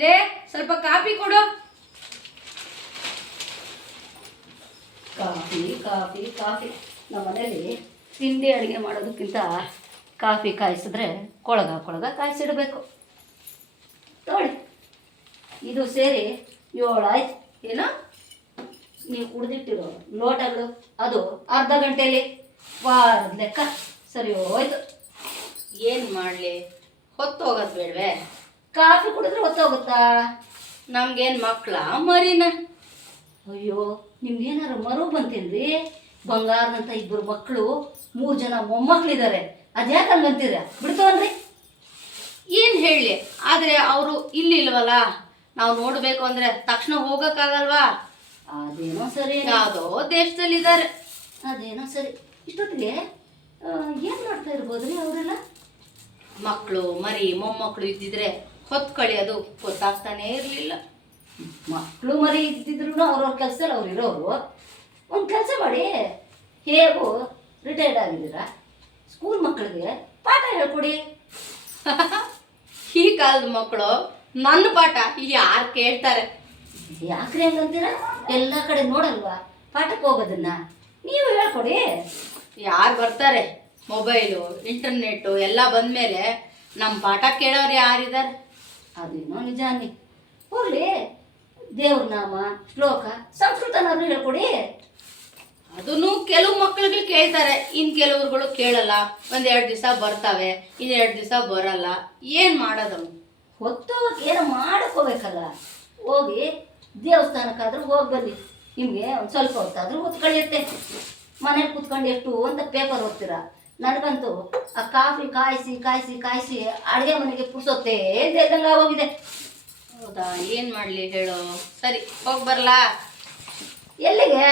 ಲೇ ಸ್ವಲ್ಪ ಕಾಫಿ ಕೊಡು. ಕಾಫಿ ಕಾಫಿ ಕಾಫಿ ನಮ್ಮ ಮನೇಲಿ ತಿಂಡಿ ಅಡುಗೆ ಮಾಡೋದಕ್ಕಿಂತ ಕಾಫಿ ಕಾಯಿಸಿದ್ರೆ ಕೊಳಗ ಕಾಯಿಸಿಡಬೇಕು. ನೋಡಿ, ಇದು ಸೇರಿ 7 ಆಯ್ತು. ಏನೋ ನೀವು ಕುಡ್ದಿಟ್ಟಿರೋ ಲೋಟಗಳು ಅದು ಅರ್ಧ ಗಂಟೆಯಲ್ಲಿ ವಾರದ ಲೆಕ್ಕ ಸರಿ ಹೋಯ್ತು. ಏನು ಮಾಡಲಿ, ಹೊತ್ತು ಹೋಗೋದು ಬೇಡವೆ? ಕಾಫಿ ಕುಡಿದ್ರೆ ಹೊತ್ತೋಗುತ್ತಾ? ನಮ್ಗೇನು ಮಕ್ಕಳ ಮರಿನ? ಅಯ್ಯೋ, ನಿಮ್ಗೇನಾರು ಮರು ಬಂತೇನ್ರಿ? ಬಂಗಾರದಂತ 2 ಮಕ್ಕಳು, 3 ಜನ ಮೊಮ್ಮಕ್ಕಳಿದ್ದಾರೆ. ಅದ್ಯಾಕೆ ಹಂಗಂತೀರ? ಬಿಡ್ತವನ್ರಿ. ಏನು ಹೇಳಲಿ, ಆದರೆ ಅವರು ಇಲ್ಲಿಲ್ವಲ್ಲ. ನಾವು ನೋಡಬೇಕು ಅಂದರೆ ತಕ್ಷಣ ಹೋಗೋಕ್ಕಾಗಲ್ವಾ? ಅದೇನೋ ಸರಿ, ಯಾವುದೋ ದೇಶದಲ್ಲಿದ್ದಾರೆ. ಅದೇನೋ ಸರಿ. ಇಷ್ಟೊತ್ತಿಗೆ ಏನು ಮಾಡ್ತಾ ಇರ್ಬೋದ್ರಿ ಅವರೆಲ್ಲ? ಮಕ್ಕಳು ಮರಿ ಮೊಮ್ಮಕ್ಕಳು ಇದ್ದಿದ್ರೆ ಹೊತ್ತು ಕಳಿಯೋದು ಗೊತ್ತಾಗ್ತಾನೇ ಇರಲಿಲ್ಲ. ಮಕ್ಕಳು ಮರಿ ಇದ್ದಿದ್ರು ಅವ್ರವ್ರ ಕೆಲಸದಲ್ಲಿ ಅವ್ರು ಇರೋರು. ಒಂದು ಕೆಲಸ ಮಾಡಿ, ಹೇಗೂ ರಿಟೈರ್ಡ್ ಆಗಿದ್ದೀರಾ, ಸ್ಕೂಲ್ ಮಕ್ಕಳಿಗೆ ಪಾಠ ಹೇಳ್ಕೊಡಿ. ಈ ಕಾಲದ ಮಕ್ಕಳು ನನ್ನ ಪಾಠ ಯಾರು ಕೇಳ್ತಾರೆ? ಯಾಕ್ರಿ ಹಂಗಂತೀರ? ಎಲ್ಲ ಕಡೆ ನೋಡಲ್ವಾ ಪಾಠಕ್ಕೆ ಹೋಗೋದನ್ನ? ನೀವು ಹೇಳ್ಕೊಡಿ. ಯಾರು ಬರ್ತಾರೆ? ಮೊಬೈಲು ಇಂಟರ್ನೆಟ್ಟು ಎಲ್ಲ ಬಂದಮೇಲೆ ನಮ್ಮ ಪಾಠ ಕೇಳೋರು ಯಾರಿದ್ದಾರೆ? ಅದೇನೋ ನಿಜ ಅನ್ನಿ. ಹೋಗ್ಲಿ, ದೇವ್ರ ನಾಮ, ಶ್ಲೋಕ, ಸಂಸ್ಕೃತನಾದ್ರೂ ಹೇಳ್ಕೊಡಿ. ಅದನ್ನು ಕೆಲವು ಮಕ್ಕಳಿಗೆ ಕೇಳ್ತಾರೆ, ಇನ್ನು ಕೆಲವ್ರುಗಳು ಕೇಳಲ್ಲ. 1-2 ದಿವಸ ಬರ್ತವೆ, ಇನ್ನು 2 ದಿವಸ ಬರಲ್ಲ. ಏನು ಮಾಡೋದು? ಹೊತ್ತೋಗಕ್ಕೆ ಏನೋ ಮಾಡ್ಕೋಬೇಕಲ್ಲ. ಹೋಗಿ ದೇವಸ್ಥಾನಕ್ಕಾದ್ರೂ ಹೋಗಿ ಬನ್ನಿ. ನಿಮಗೆ ಒಂದು ಸ್ವಲ್ಪ ಹೊತ್ತಾದ್ರೂ ಹೊತ್ತು ಕಳಿಯುತ್ತೆ. ಮನೇಲಿ ಕೂತ್ಕೊಂಡು ಎಷ್ಟು ಅಂತ ಪೇಪರ್ ಓದ್ತೀರಾ. ನನಗಂತೂ ಆ ಕಾಫಿ ಕಾಯಿಸಿ ಕಾಯಿಸಿ ಕಾಯಿಸಿ ಅಡುಗೆ ಮನೆಗೆ ಪುರ್ಸೊತ್ತೇ ಇದ್ದಂಗೆ ಆಗೋಗಿದೆ. ಹೌದಾ? ಏನು ಮಾಡಲಿ ಹೇಳೋ? ಸರಿ, ಹೋಗಿ ಬರಲಾ? ಎಲ್ಲಿಗೆ?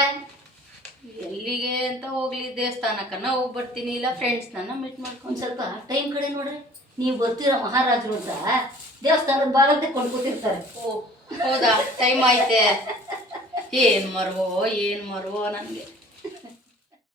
ಎಲ್ಲಿಗೆ ಅಂತ ಹೋಗ್ಲಿ, ದೇವಸ್ಥಾನಕ್ಕನ್ನ ಹೋಗಿ ಬರ್ತೀನಿ, ಇಲ್ಲ ಫ್ರೆಂಡ್ಸ್ನ ಮೀಟ್ ಮಾಡ್ಕೊಂಡು. ಒಂದು ಸ್ವಲ್ಪ ಟೈಮ್ ಕಡೆ ನೋಡ್ರಿ. ನೀವು ಬರ್ತೀರ ಮಹಾರಾಜರು ಅಂತ ದೇವಸ್ಥಾನದ ಬಾಗಲ್ ತೆಕ್ಕೊಂಡು ಕೂತಿರ್ತಾರೆ. ಓ ಹೌದಾ? ಟೈಮ್ ಐತೆ. ಏನು ಮರುವೋ ನನಗೆ.